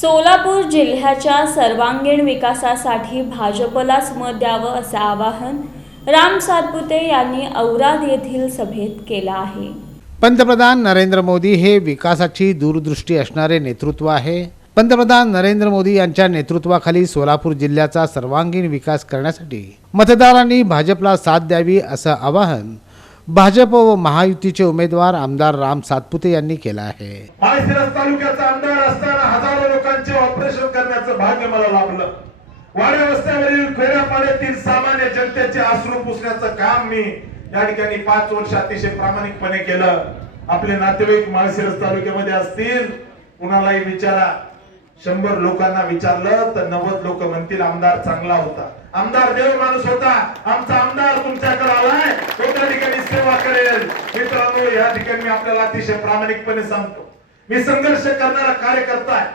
सोलापूर जिल्ह्याच्या सर्वांगीण विकासासाठी भाजपलाच मत द्यावं असं आवाहन राम सातपुते यांनी औराद येथील सभेत केलं आहे. पंतप्रधान नरेंद्र मोदी हे विकासाची दूरदृष्टी असणारे नेतृत्व आहे. पंतप्रधान नरेंद्र मोदी यांच्या नेतृत्वाखाली सोलापूर जिल्ह्याचा सर्वांगीण विकास करण्यासाठी मतदारांनी भाजपला साथ द्यावी असं आवाहन भाजप व महायुतीचे उमेदवार आमदार राम सातपुते यांनी केला आहे. माळशिरस तालुक्याचा आमदार असताना हजारो लोकांचे ऑपरेशन करण्याचं भाग्य मला लाभलं. वाड्या वस्त्यावरील खेड्यापाड्यातील सामान्य जनतेचे अश्रू पुसण्याचं काम मी या ठिकाणी पाच वर्ष अतिशय प्रामाणिकपणे केलं. आपले नातेवाईक माळशिरस तालुक्यामध्ये असतील कुणालाही विचारा. शंभर लोकांना विचारलं तर नव्वद लोक म्हणतील आमदार चांगला होता. आमदार देव माणूस होता. आमचा आमदार तुमच्याकडे आला तो त्या ठिकाणी सेवा करेल मित्रांनो या ठिकाणी मी आपल्याला अतिशय प्रामाणिकपणे सांगतो. मी संघर्ष करणारा कार्यकर्ता आहे.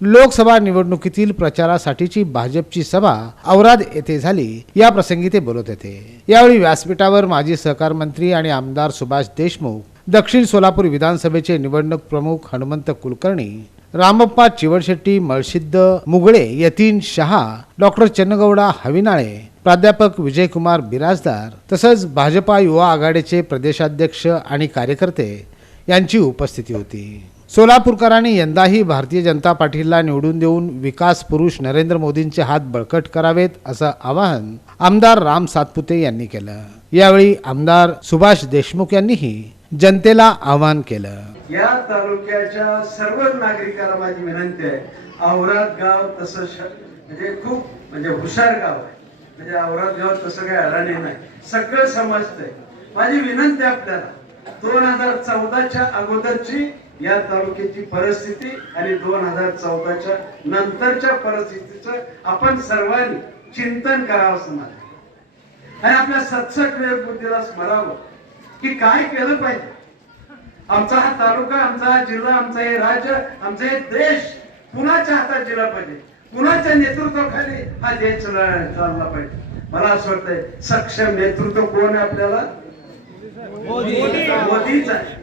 लोकसभा निवडणुकीतील प्रचारासाठीची भाजपची सभा औराद येथे झाली. या प्रसंगी ते बोलत होते. यावेळी व्यासपीठावर माजी सहकार मंत्री आणि आमदार सुभाष देशमुख दक्षिण सोलापूर विधानसभेचे निवडणूक प्रमुख हनुमंत कुलकर्णी रामप्पा चिवडशेट्टी मळशिद्ध मुगळे यतीन शहा डॉक्टर चन्नगौडा हविनाळे प्राध्यापक विजयकुमार बिराजदार तसंच भाजपा युवा आघाडीचे प्रदेशाध्यक्ष आणि कार्यकर्ते यांची उपस्थिती होती. सोलापूरकरांनी यंदाही भारतीय जनता पार्टीला निवडून देऊन विकास पुरुष नरेंद्र मोदींचे हात बळकट करावेत असं आवाहन आमदार राम सातपुते यांनी केलं. यावेळी आमदार सुभाष देशमुख यांनीही जनतेला आवाहन केलं. या तालुक्याच्या सर्व नागरिकांना माझी विनंती आहे औरात गाव तसं म्हणजे खूप म्हणजे हुशार गाव आहे. म्हणजे औराद तसं काही अडाणी नाही. सगळं समजतंय. माझी विनंती आपल्याला दोन हजार चौदाच्या अगोदरची या तालुक्याची परिस्थिती आणि दोन हजार चौदाच्या नंतरच्या परिस्थितीचं आपण सर्वांनी चिंतन करावं असं मला आणि आपल्या सत्सक बुद्धीला स्मरावं की काय केलं पाहिजे. आमचा हा तालुका आमचा हा जिल्हा आमचा हे राज्य आमचा हे देश कुणाच्या हातात गेला पाहिजे? कुणाच्या नेतृत्वाखाली हा देश चालला पाहिजे? मला असं वाटतंय सक्षम नेतृत्व कोण आहे आपल्याला? मोदीच आहे.